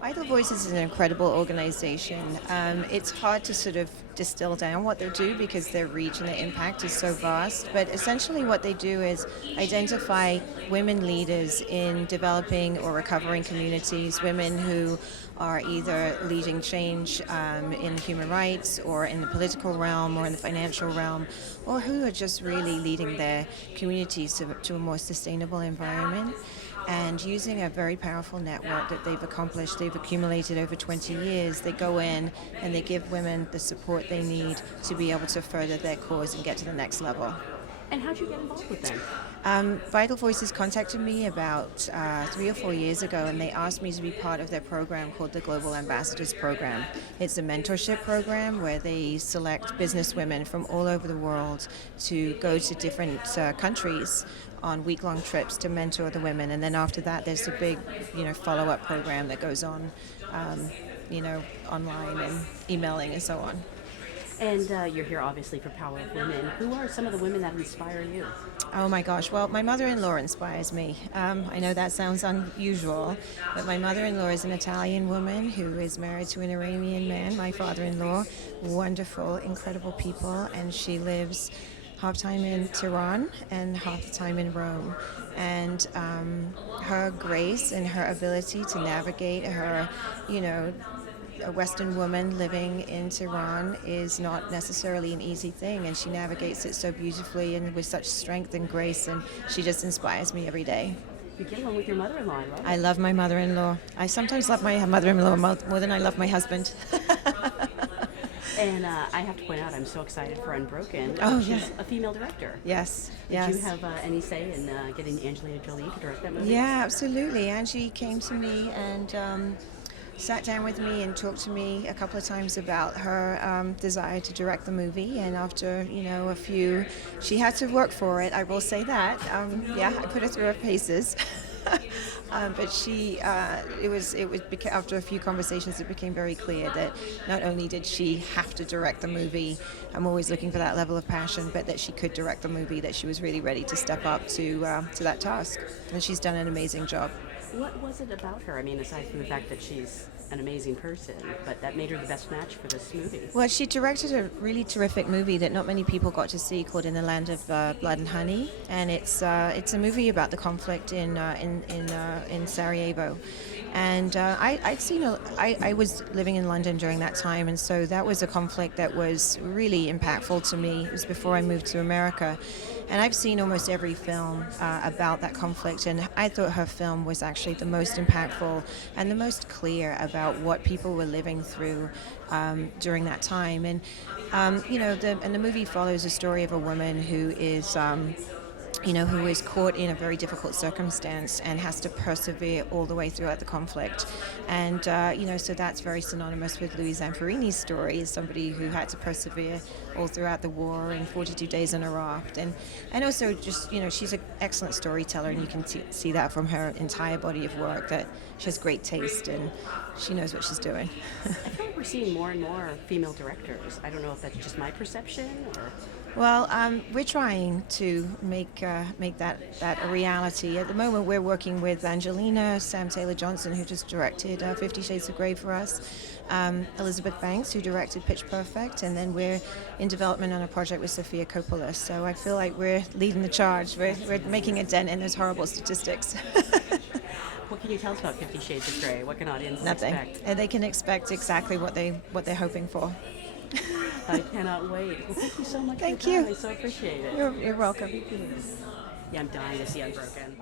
Vital Voices is an incredible organization. It's hard to sort of distill down what they do because their reach and their impact is so vast. But essentially, what they do is identify women leaders in developing or recovering communities, women who are either leading change in human rights or in the political realm or in the financial realm, or who are just really leading their communities to a more sustainable environment. And using a very powerful network that they've accomplished, they've accumulated over 20 years, they go in and they give women the support they need to be able to further their cause and get to the next level. And how'd you get involved with them? Vital Voices contacted me about 3 or 4 years ago, and they asked me to be part of their program called the Global Ambassadors Program. It's a mentorship program where they select businesswomen from all over the world to go to different countries on week-long trips to mentor the women, and then after that, there's a big, follow-up program that goes on, online and emailing and so on. And you're here obviously for Power of Women. Who are some of the women that inspire you? Oh my gosh, well, my mother-in-law inspires me. I know that sounds unusual, but my mother-in-law is an Italian woman who is married to an Iranian man, my father-in-law. Wonderful, incredible people, and she lives half time in Tehran and half the time in Rome. And her grace and her ability to navigate her, a Western woman living in Tehran is not necessarily an easy thing, and she navigates it so beautifully and with such strength and grace, and she just inspires me every day. You get along with your mother-in-law, I love it. I love my mother-in-law. I sometimes love my mother-in-law more than I love my husband. And I have to point out, I'm so excited for Unbroken. Oh, She's yeah. a female director. Yes, Did yes. you have any say in getting Angelina Jolie to direct that movie? Yeah, absolutely. Angie came to me and sat down with me and talked to me a couple of times about her desire to direct the movie. And after she had to work for it. I will say that. Yeah, I put her through her paces. But after a few conversations, it became very clear that not only did she have to direct the movie, I'm always looking for that level of passion, but that she could direct the movie, that she was really ready to step up to that task. And she's done an amazing job. What was it about her? I mean, aside from the fact that she's an amazing person, but that made her the best match for this movie. Well, she directed a really terrific movie that not many people got to see called In the Land of Blood and Honey, and it's a movie about the conflict in Sarajevo. And I was living in London during that time, and so that was a conflict that was really impactful to me. It was before I moved to America. And I've seen almost every film about that conflict, and I thought her film was actually the most impactful and the most clear about what people were living through during that time. And the movie follows a story of a woman who is who is caught in a very difficult circumstance and has to persevere all the way throughout the conflict. And, so that's very synonymous with Louis Zamperini's story, as somebody who had to persevere all throughout the war in 42 days on a raft. And also just, she's an excellent storyteller, and you can see that from her entire body of work, that she has great taste and she knows what she's doing. I feel like we're seeing more and more female directors. I don't know if that's just my perception or... Well, we're trying to make that a reality. At the moment, we're working with Angelina, Sam Taylor-Johnson, who just directed 50 Shades of Grey for us, Elizabeth Banks, who directed Pitch Perfect, and then we're in development on a project with Sofia Coppola. So I feel like we're leading the charge. We're making a dent in those horrible statistics. What can you tell us about 50 Shades of Grey? What can audiences Nothing. expect? And they can expect exactly what they're hoping for. I cannot wait. Well, thank you so much Thank for your time. you. I so appreciate it. You're welcome. Yeah, I'm dying to see Unbroken.